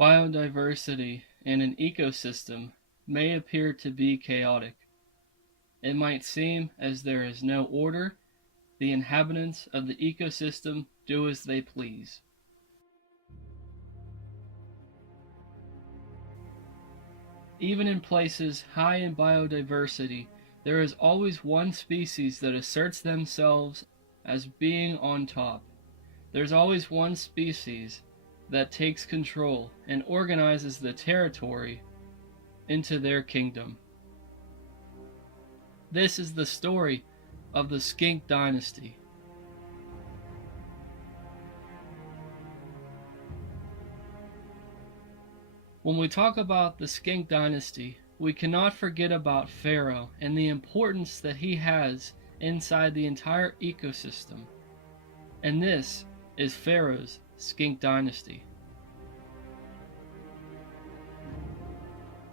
Biodiversity in an ecosystem may appear to be chaotic. It might seem as there is no order, the inhabitants of the ecosystem do as they please. Even in places high in biodiversity, there is always one species that asserts themselves as being on top. There's always one species that takes control and organizes the territory into their kingdom. This is the story of the Skink Dynasty. When we talk about the Skink Dynasty, we cannot forget about Pharaoh and the importance that he has inside the entire ecosystem. And this is Pharaoh's Skink Dynasty.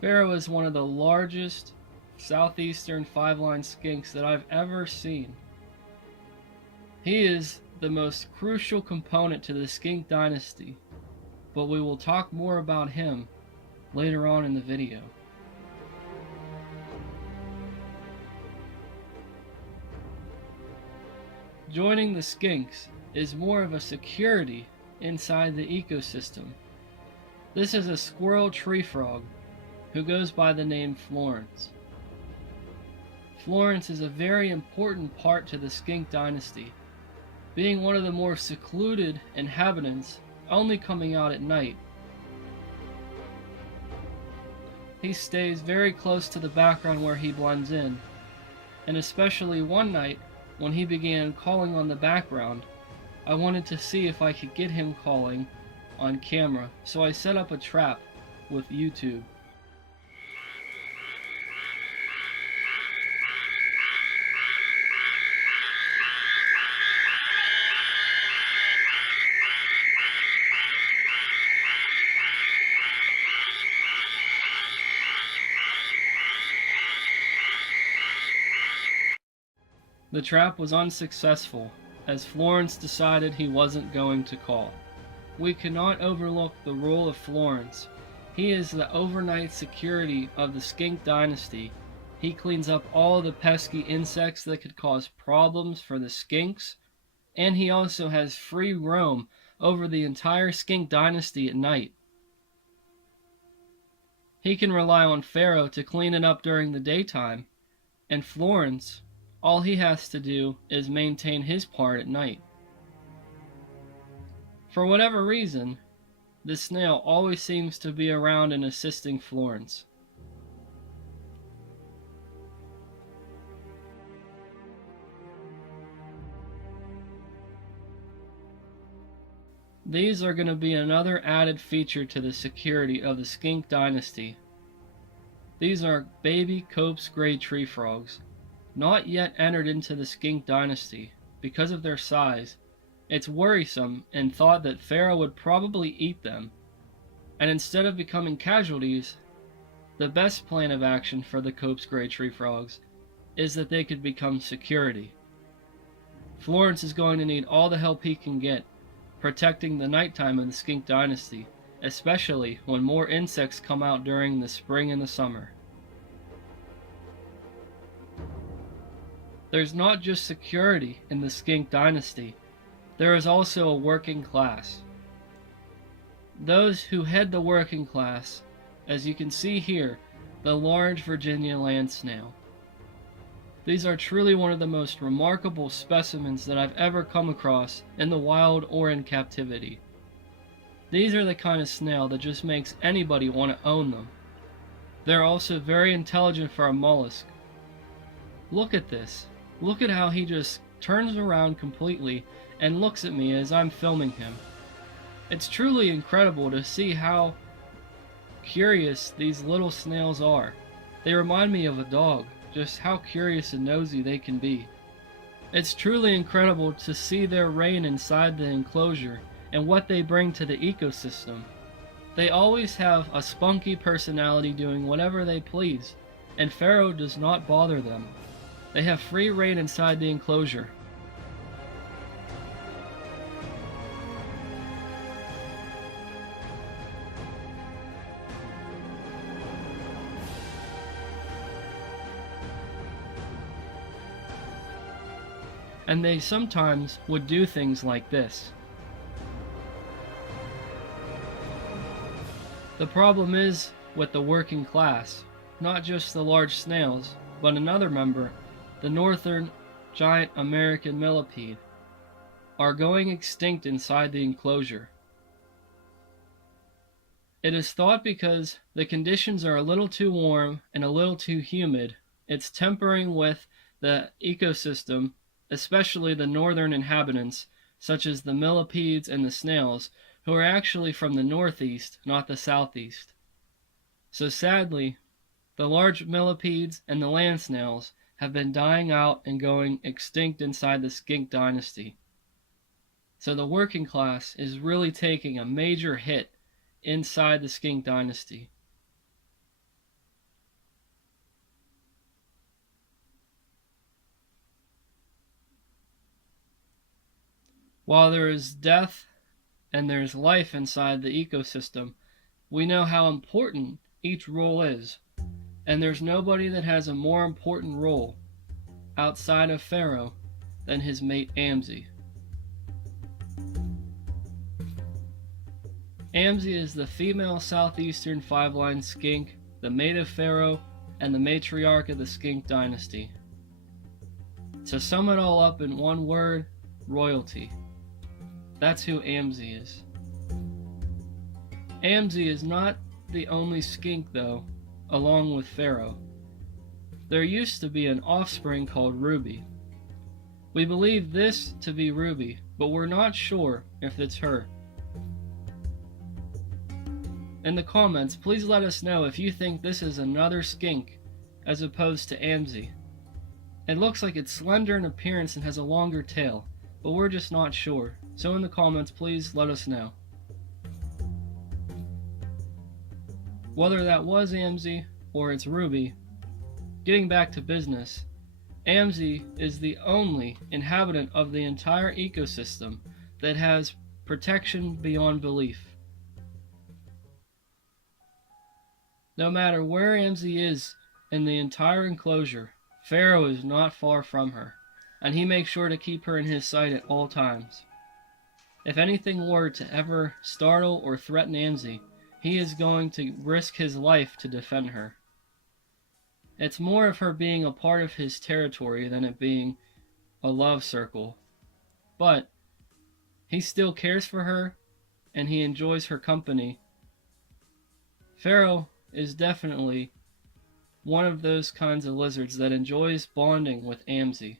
Pharaoh is one of the largest Southeastern five-line skinks that I've ever seen. He is the most crucial component to the Skink Dynasty, but we will talk more about him later on in the video. Joining the skinks is more of a security inside the ecosystem. This is a squirrel tree frog who goes by the name Florence. Florence is a very important part to the Skink Dynasty, being one of the more secluded inhabitants, only coming out at night. He stays very close to the background where he blends in, and especially one night when he began calling on the background, I wanted to see if I could get him calling on camera, so I set up a trap with YouTube. The trap was unsuccessful, as Florence decided he wasn't going to call. We cannot overlook the role of Florence. He is the overnight security of the Skink Dynasty. He cleans up all the pesky insects that could cause problems for the skinks, and he also has free roam over the entire Skink Dynasty at night. He can rely on Pharaoh to clean it up during the daytime, and Florence, all he has to do is maintain his part at night. For whatever reason, the snail always seems to be around and assisting Florence. These are going to be another added feature to the security of the Skink Dynasty. These are baby Cope's gray tree frogs, not yet entered into the Skink Dynasty. Because of their size, it's worrisome and thought that Pharaoh would probably eat them, and instead of becoming casualties, the best plan of action for the Cope's gray tree frogs is that they could become security. Florence is going to need all the help he can get protecting the nighttime of the Skink Dynasty, especially when more insects come out during the spring and the summer. There's not just security in the Skink Dynasty, there is also a working class. Those who head the working class, as you can see here, the large Virginia land snail. These are truly one of the most remarkable specimens that I've ever come across in the wild or in captivity. These are the kind of snail that just makes anybody want to own them. They're also very intelligent for a mollusk. Look at this. Look at how he just turns around completely and looks at me as I'm filming him. It's truly incredible to see how curious these little snails are. They remind me of a dog, just how curious and nosy they can be. It's truly incredible to see their reign inside the enclosure and what they bring to the ecosystem. They always have a spunky personality doing whatever they please, and Pharaoh does not bother them. They have free reign inside the enclosure. and they sometimes would do things like this. The problem is with the working class, not just the large snails, but another member, the northern giant American millipede, are going extinct inside the enclosure. It is thought because the conditions are a little too warm and a little too humid, it's tempering with the ecosystem, especially the northern inhabitants, such as the millipedes and the snails, who are actually from the northeast, not the southeast. So sadly, the large millipedes and the land snails have been dying out and going extinct inside the Skink Dynasty. So the working class is really taking a major hit inside the Skink Dynasty. While there is death and there's life inside the ecosystem, we know how important each role is, and there's nobody that has a more important role outside of Pharaoh than his mate Amzi. Amzi is the female southeastern five-line skink, the mate of Pharaoh, and the matriarch of the Skink Dynasty. To sum it all up in one word, royalty. That's who Amzi is. Amzi is not the only skink though, along with Pharaoh. There used to be an offspring called Ruby. We believe this to be Ruby, but we're not sure if it's her. In the comments, please let us know if you think this is another skink as opposed to Amzi. It looks like it's slender in appearance and has a longer tail, but we're just not sure. So in the comments, please let us know. Whether that was Amzi or it's Ruby, getting back to business, Amzi is the only inhabitant of the entire ecosystem that has protection beyond belief. No matter where Amzi is in the entire enclosure, Pharaoh is not far from her, and he makes sure to keep her in his sight at all times. If anything were to ever startle or threaten Amzi, he is going to risk his life to defend her. It's more of her being a part of his territory than it being a love circle. But he still cares for her, and he enjoys her company. Pharaoh is definitely one of those kinds of lizards that enjoys bonding with Amzi.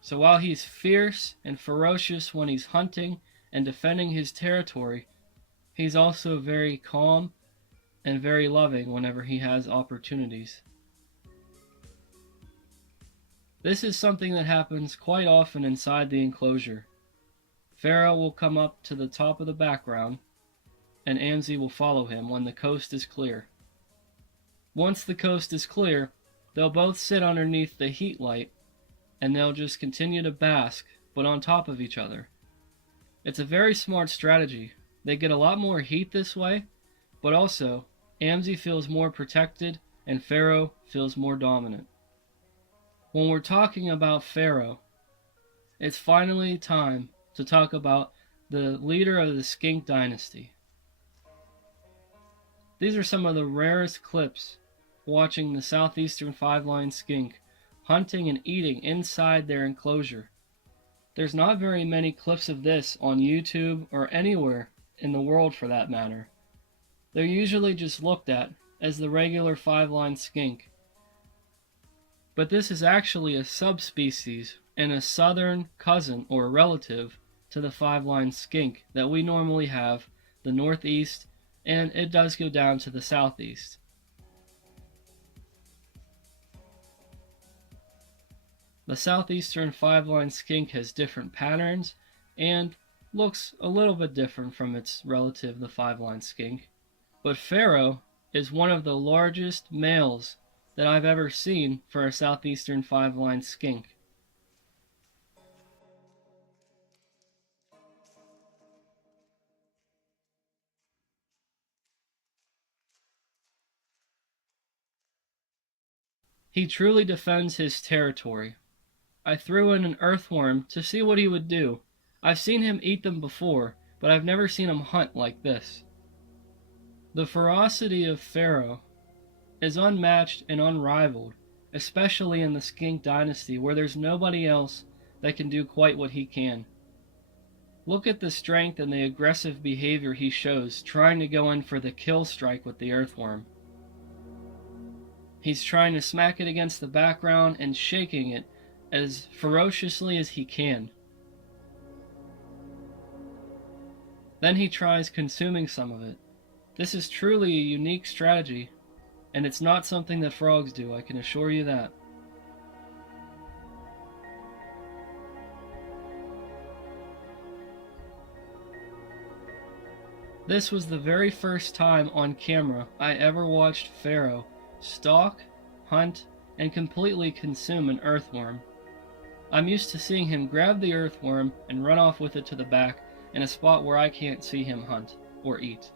So while he's fierce and ferocious when he's hunting and defending his territory, he's also very calm and very loving whenever he has opportunities. This is something that happens quite often inside the enclosure. Pharaoh will come up to the top of the background, and Amzi will follow him when the coast is clear. Once the coast is clear, they'll both sit underneath the heat light, and they'll just continue to bask, but on top of each other. It's a very smart strategy. They get a lot more heat this way, but also Amzi feels more protected and Pharaoh feels more dominant. When we're talking about Pharaoh, it's finally time to talk about the leader of the Skink Dynasty. These are some of the rarest clips watching the southeastern five-line skink hunting and eating inside their enclosure. There's not very many clips of this on YouTube or anywhere in the world for that matter. They're usually just looked at as the regular five-line skink. But this is actually a subspecies and a southern cousin or relative to the five-line skink that we normally have, the northeast, and it does go down to the southeast. The southeastern five-line skink has different patterns and looks a little bit different from its relative, the five-line skink. But Pharaoh is one of the largest males that I've ever seen for a southeastern five-line skink. He truly defends his territory. I threw in an earthworm to see what he would do. I've seen him eat them before, but I've never seen him hunt like this. The ferocity of Pharaoh is unmatched and unrivaled, especially in the Skink Dynasty, where there's nobody else that can do quite what he can. Look at the strength and the aggressive behavior he shows, trying to go in for the kill strike with the earthworm. He's trying to smack it against the background and shaking it as ferociously as he can. Then he tries consuming some of it. This is truly a unique strategy, and it's not something that frogs do, I can assure you that. This was the very first time on camera I ever watched Pharaoh stalk, hunt, and completely consume an earthworm. I'm used to seeing him grab the earthworm and run off with it to the back in a spot where I can't see him hunt or eat.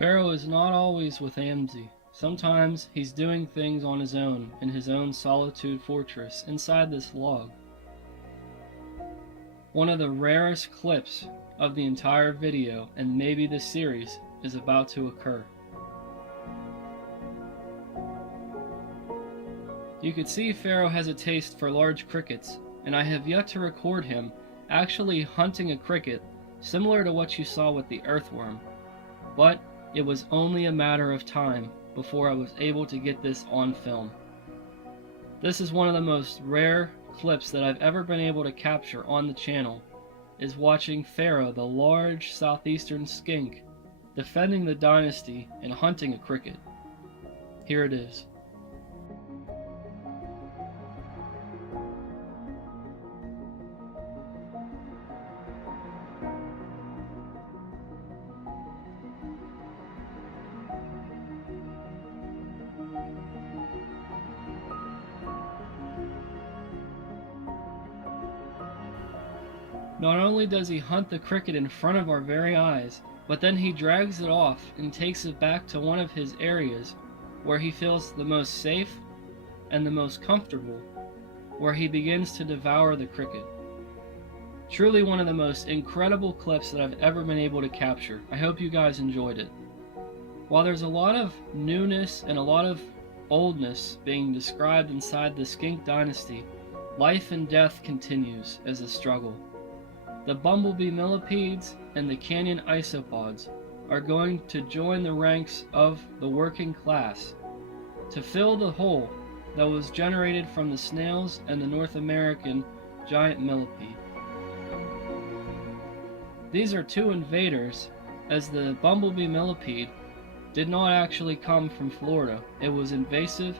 Pharaoh is not always with Amzi. Sometimes he's doing things on his own in his own solitude fortress inside this log. One of the rarest clips of the entire video, and maybe this series, is about to occur. You could see Pharaoh has a taste for large crickets, and I have yet to record him actually hunting a cricket similar to what you saw with the earthworm. But it was only a matter of time before I was able to get this on film. This is one of the most rare clips that I've ever been able to capture on the channel, is watching Pharaoh, the large southeastern skink, defending the dynasty and hunting a cricket. Here it is. Not only does he hunt the cricket in front of our very eyes, but then he drags it off and takes it back to one of his areas where he feels the most safe and the most comfortable, where he begins to devour the cricket. Truly one of the most incredible clips that I've ever been able to capture. I hope you guys enjoyed it. While there's a lot of newness and a lot of oldness being described inside the Skink Dynasty, life and death continues as a struggle. The bumblebee millipedes and the canyon isopods are going to join the ranks of the working class to fill the hole that was generated from the snails and the North American giant millipede. These are two invaders, as the bumblebee millipede did not actually come from Florida. It was invasive,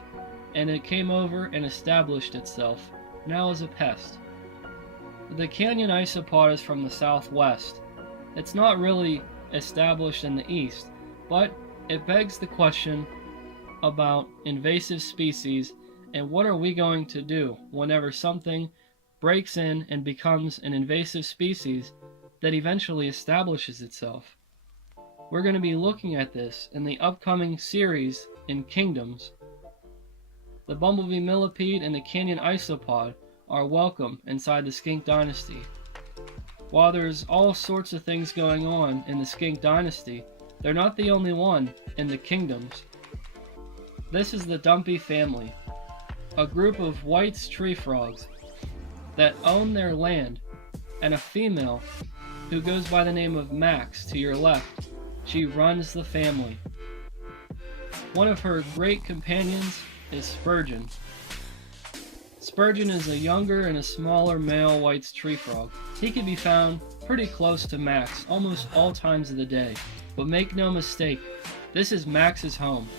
and it came over and established itself now as a pest. The canyon isopod is from the southwest. It's not really established in the east, but it begs the question about invasive species and what are we going to do whenever something breaks in and becomes an invasive species that eventually establishes itself. We're going to be looking at this in the upcoming series in Kingdoms. The bumblebee millipede and the canyon isopod are welcome inside the Skink Dynasty. While there's all sorts of things going on in the Skink Dynasty, they're not the only one in the Kingdoms. This is the Dumpy family, a group of whites tree frogs that own their land, and a female who goes by the name of Max to your left. She runs the family. One of her great companions is Spurgeon. Spurgeon is a younger and a smaller male whites tree frog. He can be found pretty close to Max almost all times of the day. But make no mistake, this is Max's home.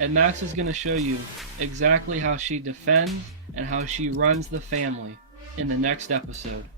and Max is going to show you exactly how she defends and how she runs the family in the next episode.